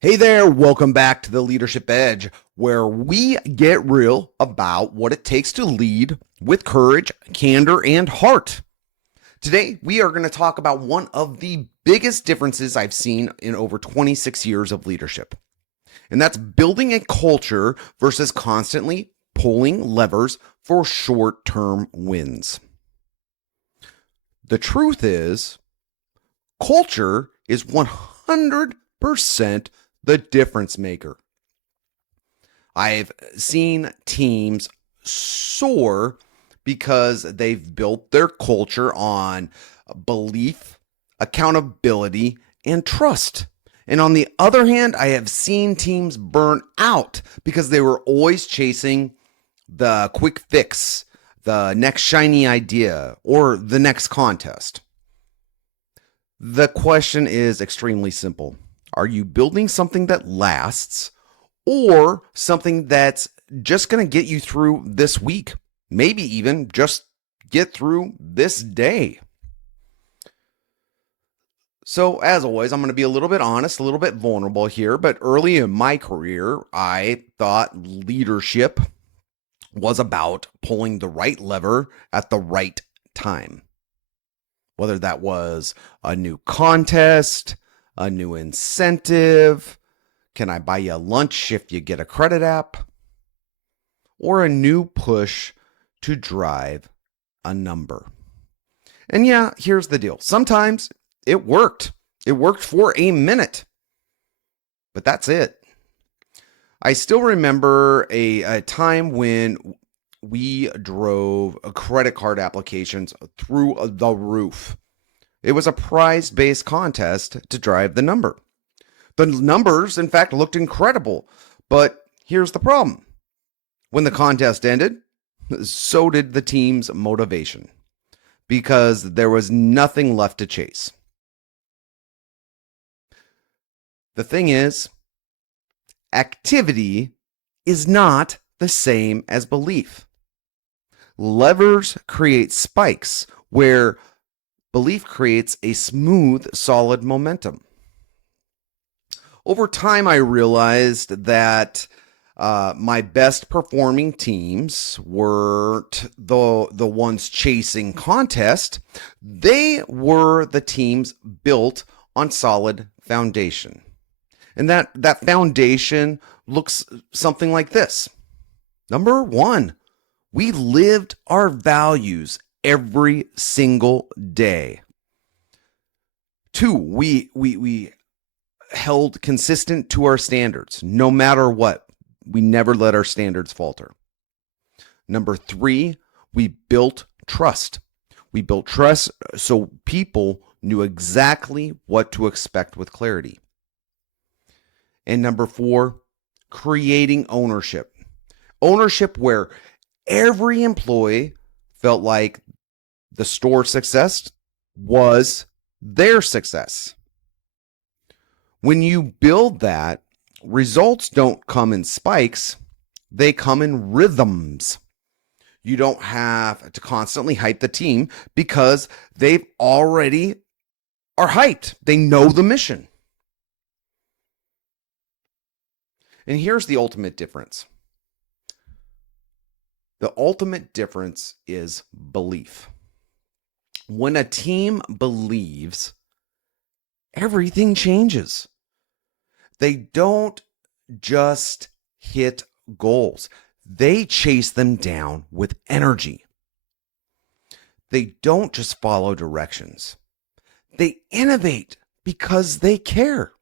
Hey there, welcome back to the Leadership Edge, where we get real about what it takes to lead with courage, candor, and heart. Today, we are going to talk about one of the biggest differences I've seen in over 26 years of leadership, and that's building a culture versus constantly pulling levers for short term wins. The truth is, culture is 100% the difference maker. I've seen teams soar because they've built their culture on belief, accountability, and trust. And on the other hand, I have seen teams burn out because they were always chasing the quick fix, the next shiny idea, or the next contest. The question is extremely simple. Are you building something that lasts or something that's just going to get you through this week? Maybe even just get through this day. So, as always, I'm going to be a little bit honest, a little bit vulnerable here, but early in my career, I thought leadership was about pulling the right lever at the right time. Whether that was a new contest, a new incentive, can I buy you lunch if you get a credit app, or a new push to drive a number. And yeah, here's the deal. Sometimes it worked. It worked for a minute, but that's it. I still remember a time when we drove credit card applications through the roof. It was a prize-based contest to drive the number. The numbers, in fact, looked incredible. But here's the problem. When the contest ended, so did the team's motivation, because there was nothing left to chase. The thing is, activity is not the same as belief. Levers create spikes where belief creates a smooth, solid momentum. Over time, I realized that my best performing teams weren't the ones chasing contest. They were the teams built on solid foundation. And that foundation looks something like this. Number one, we lived our values every single day. Two, we held consistent to our standards, no matter what. We never let our standards falter. Number three, we built trust. We built trust so people knew exactly what to expect with clarity. And number four, creating ownership. Ownership where every employee felt like the store's success was their success. When you build that, results don't come in spikes, they come in rhythms. You don't have to constantly hype the team because they've already are hyped. They know the mission. And here's the ultimate difference. The ultimate difference is belief. When a team believes, everything changes. They don't just hit goals. They chase them down with energy. They don't just follow directions. They innovate because they care.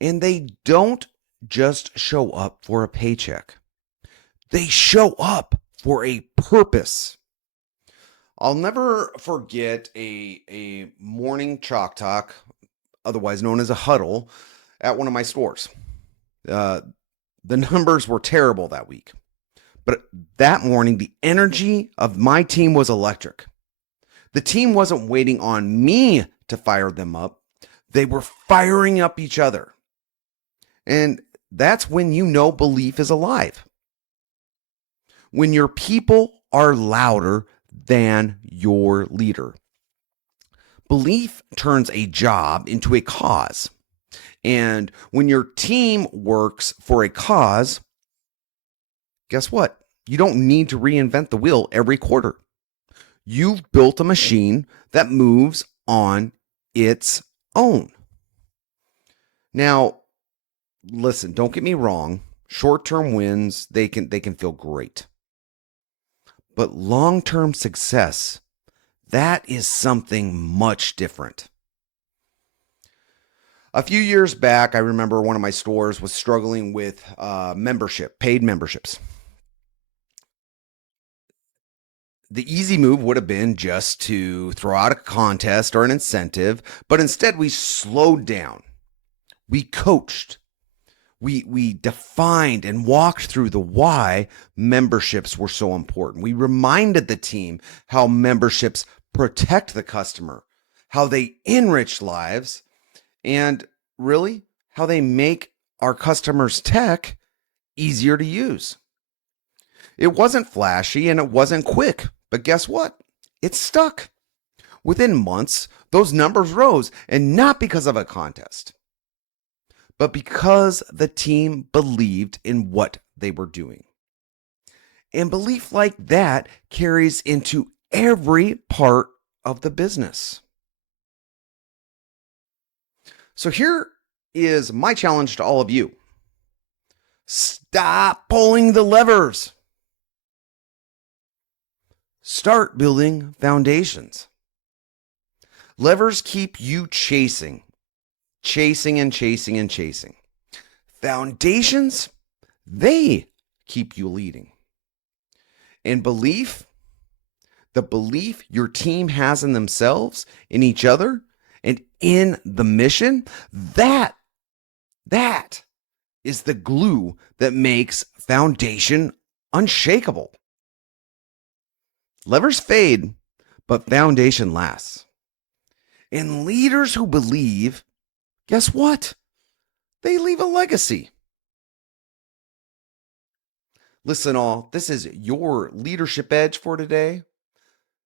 And they don't just show up for a paycheck. They show up for a purpose. I'll never forget a morning chalk talk, otherwise known as a huddle, at one of my stores. The numbers were terrible that week. But that morning, the energy of my team was electric. The team wasn't waiting on me to fire them up. They were firing up each other. And that's when you know belief is alive. When your people are louder than your leader. Belief turns a job into a cause. And when your team works for a cause, guess what? You don't need to reinvent the wheel every quarter. You've built a machine that moves on its own. Now, listen, don't get me wrong. Short-term wins, they can feel great. But long-term success, that is something much different. A few years back, I remember one of my stores was struggling with paid memberships. The easy move would have been just to throw out a contest or an incentive, but instead we slowed down. We coached. We defined and walked through the why memberships were so important. We reminded the team how memberships protect the customer, how they enrich lives, and really how they make our customers' tech easier to use. It wasn't flashy and it wasn't quick, but guess what? It stuck. Within months, those numbers rose, and not because of a contest, but because the team believed in what they were doing. And belief like that carries into every part of the business. So here is my challenge to all of you. Stop pulling the levers. Start building foundations. Levers keep you chasing and chasing and chasing. Foundations, they keep you leading. And belief, the belief your team has in themselves, in each other, and in the mission, that is the glue that makes foundation unshakable. Levers fade, but foundation lasts. And leaders who believe, guess what? They leave a legacy. Listen, all, this is your leadership edge for today.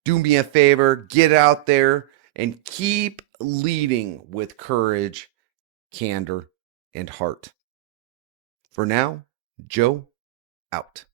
Do me a favor, get out there and keep leading with courage, candor, and heart. For now, Joe out.